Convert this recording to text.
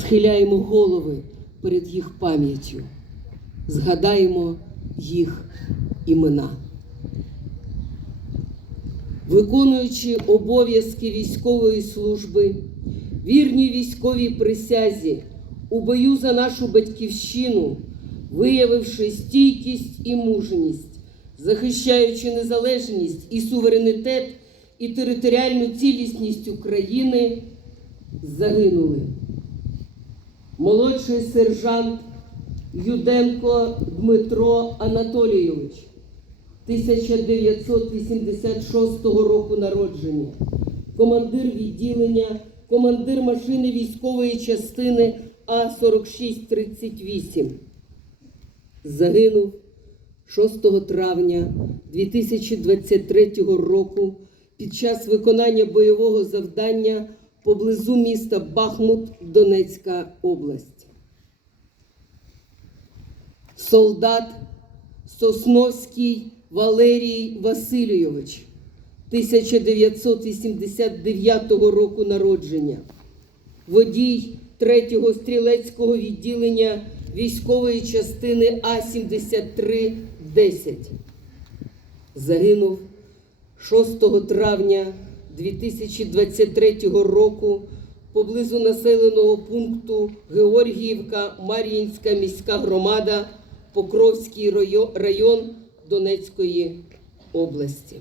схиляємо голови перед їх пам'яттю, згадаємо їх імена. Виконуючи обов'язки військової служби, вірні військовій присязі, у бою за нашу батьківщину, виявивши стійкість і мужність, захищаючи незалежність і суверенітет і територіальну цілісність України, загинули. Молодший сержант Юденко Дмитро Анатолійович, 1986 року народження, командир відділення, командир машини військової частини А4638. Загинув 6 травня 2023 року під час виконання бойового завдання поблизу міста Бахмут, Донецька область. Солдат Сосновський Валерій Васильович, 1989 року народження, водій 3-го стрілецького відділення військової частини А-73-10. Загинув 6 травня 2023 року поблизу населеного пункту Георгіївка, Мар'їнська міська громада, Покровський район Донецької області.